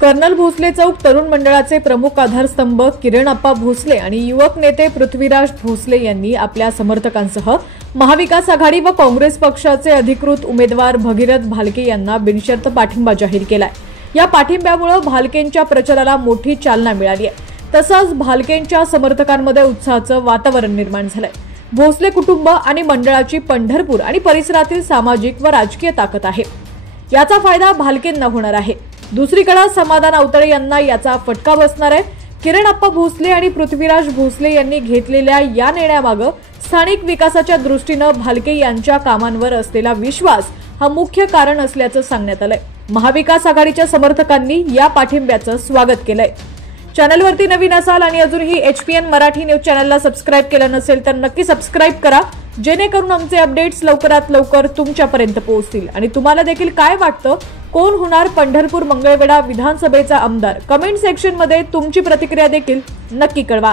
Colonel Bhosale चौक तरुण मंडळाचे प्रमुख आधारस्तंभ किरणप्पा भोसले आणि युवक नेते पृथ्वीराज भोसले यांनी आपल्या समर्थकांसह महाविकास आघाडी व काँग्रेस पक्षाचे अधिकृत उमेदवार भगीरथ भालके यांना बिनशर्त पाठिंबा जाहीर केलाय। या पाठिंब्यामुळे भालकेंच्या प्रचाराला मोठी चालना मिळाली आहे। तसंच भालकेंच्या समर्थकांमध्ये उत्साहाचं वातावरण निर्माण झालंय। भोसले कुटुंब आणि मंडळाची पंढरपूर आणि परिसरातील सामाजिक व राजकीय ताकद आहे। याचा फायदा भालकेंना होणार आहे। दुसरीकडे समाधान अवतळे यांना याचा फटका बसणार आहे। किरणप्पा भोसले आणि पृथ्वीराज भोसले यांनी घेतलेल्या या निर्णयामागे स्थानिक विकासाच्या दृष्टीने भालके यांच्या कामांवर असलेला विश्वास हा मुख्य कारण असल्याचं सांगण्यात आलंय। महाविकास आघाडीच्या समर्थकांनी या पाठिंब्याचं स्वागत केलंय। चॅनलवरती नवीन असाल आणि अजूनही HPN मराठी न्यूज चॅनलला सबस्क्राइब केलं नसेल तर नक्की सबस्क्राइब करा, जेणेकरून आमचे अपडेट्स लवकरात लवकर तुमच्यापर्यंत पोहोचतील। आणि तुम्हाला देखील काय वाटतं, कोण होणार पंढरपूर मंगळवेढा विधानसभेचा आमदार? कमेंट सेक्शन मध्ये तुमची प्रतिक्रिया देखील नक्की कळवा।